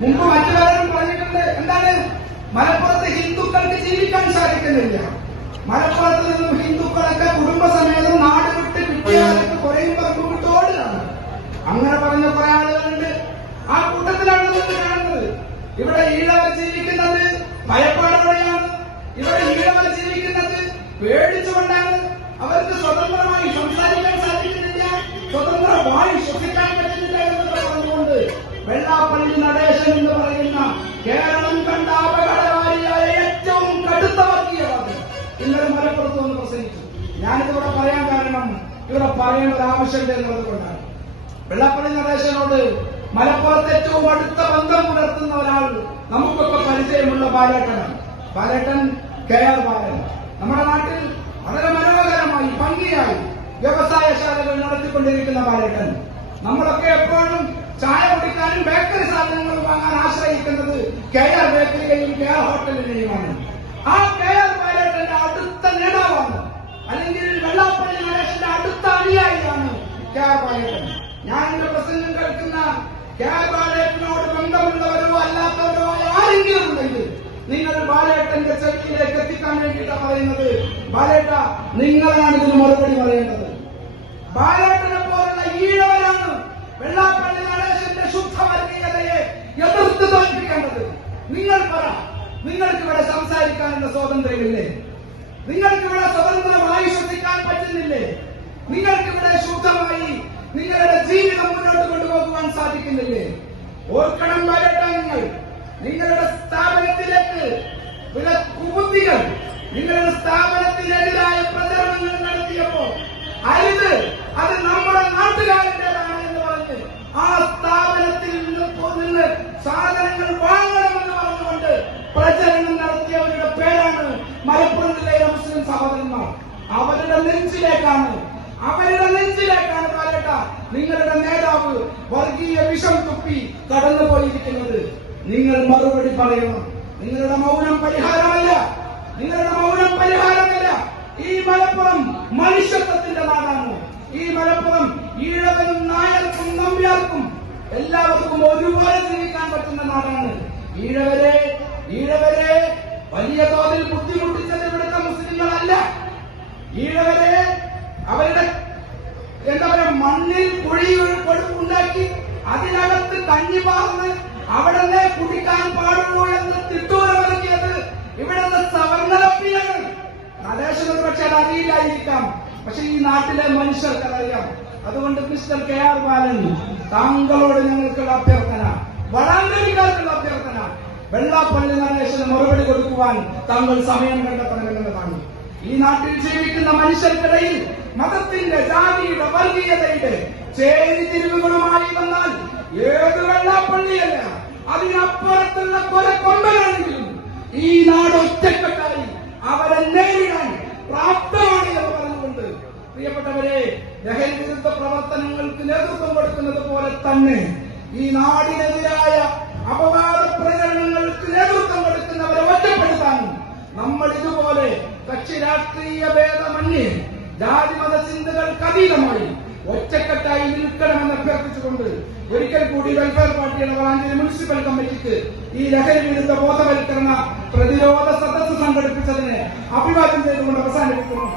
മുമ്പ് മറ്റു പലരും പറഞ്ഞിട്ടുണ്ട് എന്താണ്? മലപ്പുറത്ത് ഹിന്ദുക്കൾക്ക് ജീവിക്കാൻ സാധിക്കുന്നില്ല. മലപ്പുറത്ത് നിന്നും ഹിന്ദുക്കളൊക്കെ കുടുംബസമേതം നാട് വിട്ട് കിട്ടിയാലൊക്കെ കുറയും പറമ്പ് വിട്ട് അങ്ങനെ പറഞ്ഞ കുറെ ആളുകളുണ്ട്. ആ കൂട്ടത്തിലാണ് നമ്മൾ കാണുന്നത്. ഇവിടെ ഈഴവർ ജീവിക്കുന്നത് ഭയപ്പാടോടെയാണ്. ഇവിടെ ഈഴവർ ജീവിക്കുന്നത് പേടിച്ചുകൊണ്ടാണ്. എന്ന് പറയുന്ന കേരളം കണ്ട അപകടകാരിയായ ഏറ്റവും കടുത്ത വർഗീയവാദി ഇന്നലെ മലപ്പുറത്ത് വന്ന് പ്രസംഗിച്ചു. ഞാനിതിവിടെ പറയാൻ കാരണം ഇവിടെ പറയേണ്ട ഒരു ആവശ്യമുണ്ട് എന്നുള്ളത് കൊണ്ടാണ്. വെള്ളപ്പള്ളി നടേശനോട് മലപ്പുറത്ത് ഏറ്റവും അടുത്ത ബന്ധം പുലർത്തുന്ന ഒരാൾ നമുക്കൊക്കെ പരിചയമുള്ള ബാലേട്ടനാണ്. ബാലേട്ടൻ കെ ആർ ബാലൻ. നമ്മുടെ നാട്ടിൽ വളരെ മനോഹരമായി ഭംഗിയായി വ്യവസായശാലകൾ നടത്തിക്കൊണ്ടിരിക്കുന്ന ബാലേട്ടൻ. നമ്മളൊക്കെ എപ്പോഴും ചായ കുടിക്കാനും ബേക്കറി കെ ആർ ബേക്കറിയെയും കെ ആർ ഹോട്ടലിനെയുമാണ് ആ കെ ആർ ബാലേട്ടന്റെ അടുത്ത നേതാവാണ് അല്ലെങ്കിൽ വെള്ളാപ്പള്ളി നടേശന്റെ അടുത്ത അനുയായിയാണ് കെ ആർ പൈലറ്റൻ ഞാൻ എന്റെ പ്രസംഗം കേൾക്കുന്ന കെ ആർ ബന്ധമുള്ളവരോ അല്ലാത്തവരോ ആരെങ്കിലും ഉണ്ടെങ്കിൽ നിങ്ങൾ ബാലേട്ടന്റെ ചെക്കിലേക്ക് എത്തിക്കാൻ വേണ്ടിയിട്ടാണ് പറയുന്നത്. ബാലേട്ട നിങ്ങളാണ് ഇതിന് മറുപടി പറയേണ്ടത്. ബാലേട്ടനെ പോലുള്ള ഈഴവരാണ് വെള്ളാപ്പള്ളി നടേശന്റെ ശുദ്ധവർഗീയതയെ എതിർത്ത് തോൽപ്പിക്കേണ്ടത് നിങ്ങൾ പറ. നിങ്ങൾക്ക് ഇവിടെ സംസാരിക്കാനുള്ള സ്വാതന്ത്ര്യമില്ലേ? നിങ്ങൾക്ക് ഇവിടെ സ്വതന്ത്രമായി ശ്രദ്ധിക്കാൻ പറ്റുന്നില്ലേ? നിങ്ങൾക്ക് ഇവിടെ ശുദ്ധമായി നിങ്ങളുടെ ജീവിതം മുന്നോട്ട് കൊണ്ടുപോകുവാൻ സാധിക്കുന്നില്ലേ? ഓർക്കണം വരട്ടെ നിങ്ങൾ നിങ്ങളുടെ സ്ഥാപനത്തിലേക്ക് കുബുദ്ധികൾ. നിങ്ങളുടെ സ്ഥാപനത്തിനെതിരായ പ്രചരണങ്ങൾ നടത്തിയപ്പോ അരുത്. അത് നമ്മുടെ നാട്ടുകാരുടേതാണ് എന്ന് പറഞ്ഞ് ആ സ്ഥാപനത്തിൽ നിന്ന് പോ- നിന്ന് സാധനങ്ങൾ വാങ്ങണമെന്ന് പറഞ്ഞുകൊണ്ട് പ്രചരണം നടത്തിയവരുടെ പേരാണ് ജില്ലയിലെ മുസ്ലിം സഹോദരന്മാർ അവരുടെ നെഞ്ചിലേക്കാണ് അവരുടെ നെഞ്ചിലേക്കാണ് കാലട്ട നിങ്ങളുടെ നേതാവ് വർഗീയ വിഷം തുപ്പി കടന്നു പോയിരിക്കുന്നത് നിങ്ങൾ മറുപടി പറയണം. നിങ്ങളുടെ മൗനം പരിഹാരമല്ല. നിങ്ങളുടെ മൗനം പരിഹാരമല്ല. ഈ മലപ്പുറം മനുഷ്യത്വത്തിന്റെ നാടാണ്. ഈ മലപ്പുറം ഈഴവനും നായർക്കും നമ്പ്യാർക്കും എല്ലാവർക്കും ഒരുപോലെ ജീവിക്കാൻ പറ്റുന്ന നാടാണ്. ഈഴവരെ ഈഴവരെ വലിയ തോതിൽ ബുദ്ധിമുട്ടിച്ചത് ഇവിടുത്തെ മുസ്ലിങ്ങളല്ല ഈഴവരെ അവരുടെ എന്താ മണ്ണിൽ കുഴി ഉണ്ടാക്കി അതിനകത്ത് കഞ്ഞി പാർന്ന് അവിടെ കുടിക്കാൻ പാടുമോ എന്ന് തിട്ടൂരമിറക്കിയത് ഇവിടുത്തെ സവർണലപ്പിയാണ്. നടേശൻ ഒരു പക്ഷേ അത് അറിയില്ലായിരിക്കാം. പക്ഷെ ഈ നാട്ടിലെ മനുഷ്യർക്ക് അതറിയാം അതുകൊണ്ട് മിസ്റ്റർ കെ ആർ ബാലൻ താങ്കളോട് ഞങ്ങൾക്കുള്ള അഭ്യർത്ഥന വളാന്തരിക്കാർക്കുള്ള അഭ്യർത്ഥന വെള്ളാപ്പള്ളി നടേശന് മറുപടി കൊടുക്കുവാൻ താങ്കൾ സമയം കണ്ടെത്തണമെന്നതാണ് ഈ നാട്ടിൽ ജീവിക്കുന്ന മനുഷ്യർക്കിടയിൽ മതത്തിന്റെ ജാതിയുടെ വർഗീയതയുടെ ചേരിതിരിവുകളുമായി വന്നാൽ ഏത് വെള്ളാപ്പള്ളിയല്ല അതിനപ്പുറത്തുള്ള കൊല കൊമ്പനാണെങ്കിലും ഈ നാട് ഒറ്റക്കെട്ടായി അവരെ നേരിടാൻ പ്രാപ്തമാണ് എന്ന് പറഞ്ഞുകൊണ്ട് പ്രിയപ്പെട്ടവരെ ലഹരി വിരുദ്ധ പ്രവർത്തനങ്ങൾക്ക് നേതൃത്വം കൊടുക്കുന്നത് പോലെ തന്നെ ഈ നാടിനെതിരായ അപവാദ പ്രചരണങ്ങൾക്ക് നേതൃത്വം കൊടുക്കുന്നവരെ ഒറ്റപ്പെടുത്താനും നമ്മൾ ഇതുപോലെ കക്ഷി രാഷ്ട്രീയ ഭേദമന്യേ ജാതിമത ചിന്തകൾക്ക് അതീതമായി ഒറ്റക്കെട്ടായി നിൽക്കണമെന്ന് അഭ്യർത്ഥിച്ചുകൊണ്ട് ഒരിക്കൽ കൂടി വെൽഫെയർ പാർട്ടിയുടെ വളാഞ്ചേരി മുനിസിപ്പൽ കമ്മിറ്റിക്ക് ഈ ലഹരി വിരുദ്ധ ബോധവൽക്കരണ പ്രതിരോധ സദസ് സംഘടിപ്പിച്ചതിന് അഭിവാദ്യം ചെയ്തുകൊണ്ട് അവസാനിപ്പിക്കുന്നു.